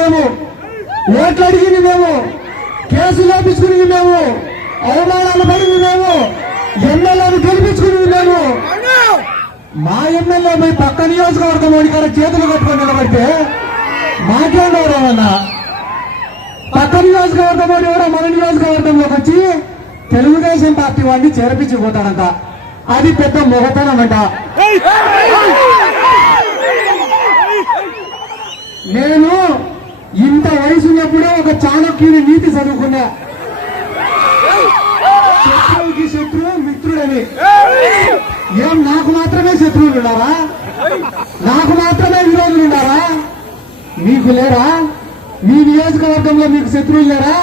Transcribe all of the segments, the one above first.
మేము, ఓట్లు అడిగింది మేము, కేసులు వేపించుకునేది మేము, అవమానాలు పడింది మేము, ఎమ్మెల్యేలు గెలిపించుకునేది మేము. మా ఎమ్మెల్యే పోయి పక్క నియోజకవర్గం ఇక్కడ చేతులు కట్టుకొని నిలబడితే మాట్లాడేవారన్నా. పక్క నియోజకవర్గం ఎవరో మన నియోజకవర్గంలోకి వచ్చి తెలుగుదేశం పార్టీ వాడిని చేర్పించిపోతాడంట. అది పెద్ద మొగతనమంట. నేను ఇంత వయసు ఉన్నప్పుడే ఒక చాణక్యుని నీతి చదువుకున్నా, శత్రువుకి శత్రువు మిత్రుడని. ఏం నాకు మాత్రమే శత్రువులు ఉన్నారా? నాకు మాత్రమే విరోధులు ఉన్నారా? మీకు లేరా? మీ నియోజకవర్గంలో మీకు శత్రువులు లేరా?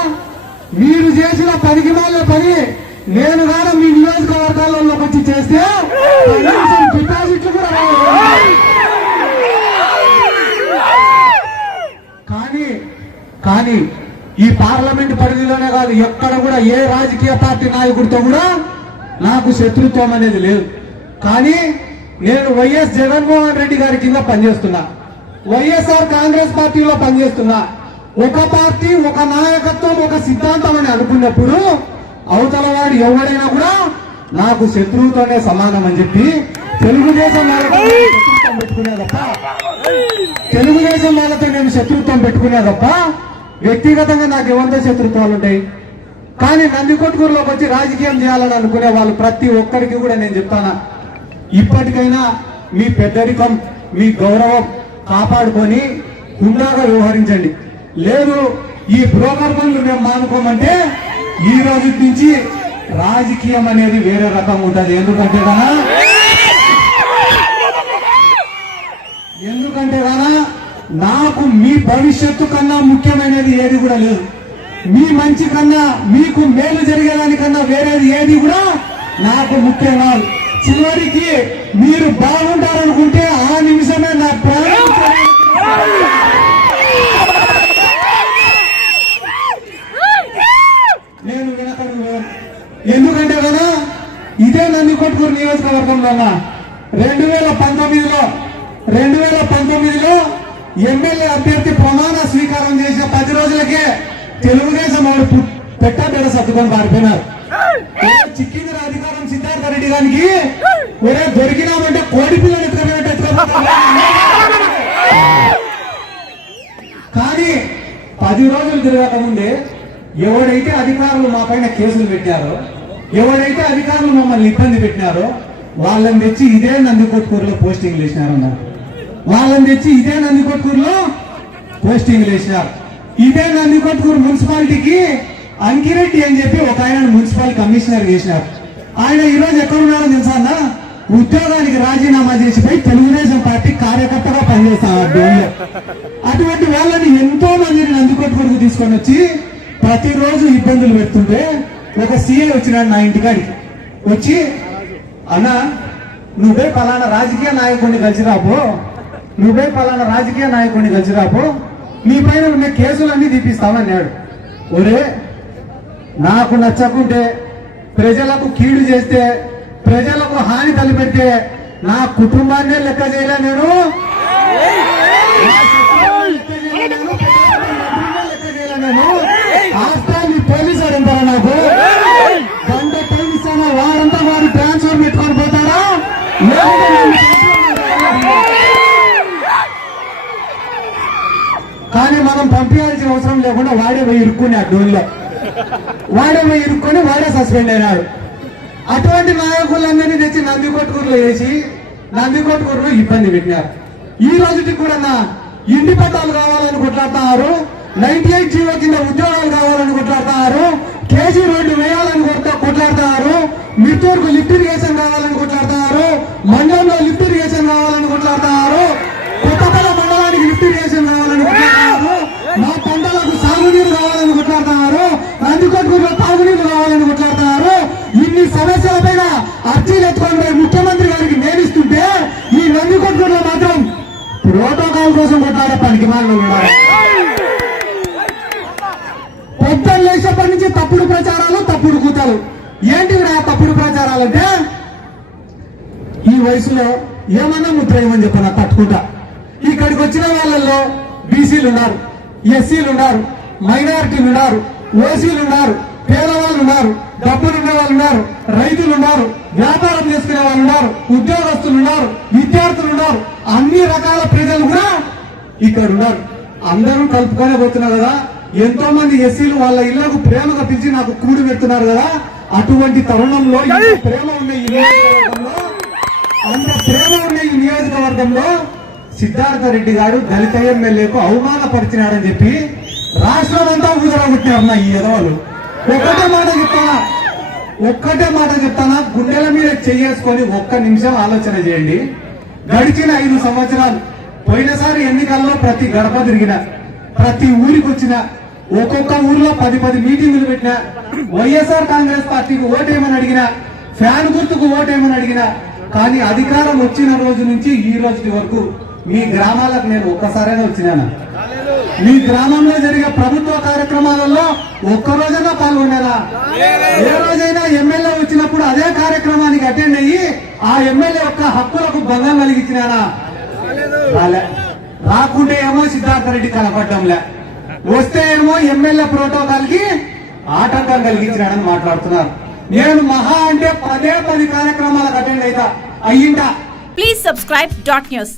మీరు చేసిన పనికి మాలే పని నేను కాదు మీ నియోజకవర్గాల్లోకి వచ్చి చేస్తే డిపాజిట్లు కూడా కానీ ఈ పార్లమెంట్ పరిధిలోనే కాదు, ఎక్కడ కూడా ఏ రాజకీయ పార్టీ నాయకుడితో కూడా నాకు శత్రుత్వం అనేది లేదు. కానీ నేను వైఎస్ జగన్మోహన్ రెడ్డి గారి కింద పనిచేస్తున్నా, వైఎస్ఆర్ కాంగ్రెస్ పార్టీలో పనిచేస్తున్నా. ఒక పార్టీ, ఒక నాయకత్వం, ఒక సిద్ధాంతం అని అనుకున్నప్పుడు అవతల వాడు ఎవడైనా కూడా నాకు శత్రువుతోనే సమానం అని చెప్పి తెలుగుదేశం వాళ్ళతో శత్రుత్వం పెట్టుకునే తప్ప వ్యక్తిగతంగా నాకు ఎవరితో శత్రుత్వాలు ఉంటాయి. కానీ నందికొట్కూరులోకి వచ్చి రాజకీయం చేయాలని అనుకునే వాళ్ళు ప్రతి ఒక్కరికి కూడా నేను చెప్తానా, ఇప్పటికైనా మీ పెద్దరికం, మీ గౌరవం కాపాడుకొని హుందాగా వ్యవహరించండి. లేదు ఈ బ్రోకర్ పనులు మేము మానుకోమంటే ఈ రోజు నుంచి రాజకీయం అనేది వేరే రకంగా ఉంటుంది. ఎందుకంటే నాకు మీ భవిష్యత్తు కన్నా ముఖ్యమైనది ఏది కూడా లేదు. మీ మంచి కన్నా, మీకు మేలు జరిగేదానికన్నా వేరేది ఏది కూడా నాకు ముఖ్యం కాదు. చివరికి మీరు బాగుంటారనుకుంటే ఆ నిమిషమే నా ప్రాణం. నేను వినకను. ఎందుకంటే కదా ఇదే నందికొట్కూరు నియోజకవర్గంలో 2019లో ఎమ్మెల్యే అభ్యర్థి ప్రమాణ స్వీకారం చేసిన 10 రోజులకే తెలుగుదేశం వాళ్ళు పెట్టబెడ సర్దుకొని పారిపోయినారు. చిక్కింది అధికారం సిద్ధార్థ రెడ్డి గారికి ఒరే దొరికినామంటే కోడి పిల్లలు ఎత్తుకపోయినట్టు. కానీ 10 రోజులు తిరగక ముందే ఎవడైతే అధికారులు మా పైన కేసులు పెట్టారో, ఎవరైతే అధికారులు మమ్మల్ని ఇబ్బంది పెట్టినారో వాళ్ళని తెచ్చి ఇదే నందికొట్కూరులో పోస్టింగ్లు వేసినారన్నారు. వాళ్ళని తెచ్చి ఇదే నందికొట్కూరులో పోస్టింగ్లు వేసినారు. ఇదే నందికొట్కూరు మున్సిపాలిటీకి అంకిరెడ్డి అని చెప్పి ఒక ఆయన మున్సిపల్ కమిషనర్ చేసినారు. ఆయన ఈరోజు ఎక్కడున్నారో తెలుసా అన్న, ఉద్యోగానికి రాజీనామా చేసిపోయి తెలుగుదేశం పార్టీ కార్యకర్తగా పనిచేస్తారు. అటువంటి వాళ్ళని ఎంతో మందిని నందికొట్కూరుకు తీసుకొని వచ్చి ప్రతిరోజు ఇబ్బందులు పెడుతుంటే ఒక సీఏ వచ్చినాడు నా ఇంటికాడికి. వచ్చి అన్నా నువ్వే పలానా రాజకీయ నాయకుడిని కలిసి రాపో, నీ పైన ఉన్న కేసులన్నీ తీపిస్తామన్నాడు. ఒరే నాకు నచ్చకుంటే, ప్రజలకు కీడు చేస్తే, ప్రజలకు హాని తలపెట్టే నా కుటుంబాన్నే లెక్క చేయలే నేను, ఆస్థాన్ని పోలీసు అడుగుతారా? నాకు గంట టైం ఇస్తానా? వారంతా వారు ట్రాన్స్ఫర్ పెట్టుకొని పోతారా? కానీ మనం పంపించాల్సిన అవసరం లేకుండా వాడే పోయి ఇరుక్కుని ఆ డోన్లో వాడే సస్పెండ్ అయినాడు. అటువంటి నాయకులందరినీ తెచ్చి నందికొట్కూరులో వేసి నందికొట్కూరులో ఇబ్బంది పెట్టినారు. ఈ రోజుకి కూడా ఇంటి పట్టాలు కావాలని కొట్లాడుతున్నారు, 98 జీవో కింద ఉద్యోగాలు కావాలని కొట్లాడుతున్నారు, కేజీ రోడ్డు వేయాలని కొట్లాడుతున్నారు, మిత్తూరుకు లిఫ్ట్ ఇరిగేషన్ కావాలని కొట్లాడుతున్నారు, మండలంలో లిఫ్ట్ ఇరిగేషన్ కావాలని కొట్లాడుతున్నారు, కొత్తపల్లి మండలానికి లిఫ్ట్ ఇరిగేషన్ కావాలని కొట్లాడుతున్నారు, మా పంటలకు సాగునీరు కావాలని కొట్లాడుతున్నారు, నందికొట్కూరులో తాగునీరు కావాలని కొట్లాడుతున్నారు. ఇన్ని సమస్యల పైన అర్జీలు ఎత్తుకొని ముఖ్యమంత్రి గారికి నేనిస్తుంటే ఈ నందికొట్కూరులో మాత్రం ప్రోటోకాల్ కోసం కొట్లాడే పనికి మాలను ఉన్నారు. పొద్దున్న లేచినప్పటి నుంచి తప్పుడు ప్రచారాలు, తప్పుడు కూతలు. ఏంటి తప్పుడు ప్రచారాలంటే ఈ వయసులో ఏమన్నా ముద్ర ఏమని చెప్పనా తట్టుకుంటా. ఇక్కడికి వచ్చిన వాళ్ళల్లో బీసీలు ఉన్నారు, ఎస్సీలు ఉన్నారు, మైనారిటీలు ఉన్నారు, ఓసీలు ఉన్నారు, పేదవాళ్ళు ఉన్నారు, డబ్బులున్న వాళ్ళు ఉన్నారు, రైతులు ఉన్నారు, వ్యాపారం చేసుకునే వాళ్ళు ఉన్నారు, ఉద్యోగస్తులు ఉన్నారు, విద్యార్థులు ఉన్నారు, అన్ని రకాల ప్రజలు కూడా ఇక్కడ ఉన్నారు. అందరూ కలుపుకొనే పోతున్నారు కదా. ఎంతో మంది ఎస్సీలు వాళ్ళ ఇళ్లకు ప్రేమగా పిలిచి నాకు కూడి పెడుతున్నారు కదా. అటువంటి తరుణంలో ఇంత ప్రేమ ఉన్న ఈ నియోజకవర్గంలో, అంత ప్రేమ ఉన్న ఈ నియోజకవర్గంలో సిద్ధార్థ రెడ్డి గారు దళిత ఎమ్మెల్యేకు అవమానపరిచినాడని చెప్పి రాష్ట్రం అంతా ఊదరగొట్టినారు ఈ ఎదవలు. ఒక్కటే మాట చెప్తానా, గుండెల మీద చేసుకొని ఒక్క నిమిషం ఆలోచన చేయండి. గడిచిన 5 సంవత్సరాలు, పోయినసారి ఎన్నికల్లో ప్రతి గడప తిరిగిన, ప్రతి ఊరికి వచ్చిన, ఒక్కొక్క ఊర్లో 10 మీటింగులు పెట్టినా, వైఎస్ఆర్ కాంగ్రెస్ పార్టీకి ఓటేమని అడిగినా, ఫ్యాన్ గుర్తుకు ఓటేమని అడిగినా, కానీ అధికారం వచ్చిన రోజు నుంచి ఈ రోజు వరకు మీ గ్రామాలకు నేను ఒక్కసారైనా వచ్చినాను? మీ గ్రామంలో జరిగే ప్రభుత్వ కార్యక్రమాలలో ఒక్కరోజైనా పాల్గొన్నారా? ఏ రోజైనా ఎమ్మెల్యే వచ్చినప్పుడు అదే కార్యక్రమానికి అటెండ్ అయ్యి ఆ ఎమ్మెల్యే యొక్క హక్కులకు భంగం కలిగించినారా? రాకుంటే ఏమో సిద్ధార్థ రెడ్డి కనపడడంలే, వస్తే ఏమో ఎమ్మెల్యే ప్రోటోకాల్ కి ఆటంకం కలిగించినాడని మాట్లాడుతున్నారు. నేను మహా అంటే 10 కార్యక్రమాలకు అటెండ్ అయ్యిందా? Please subscribe .news.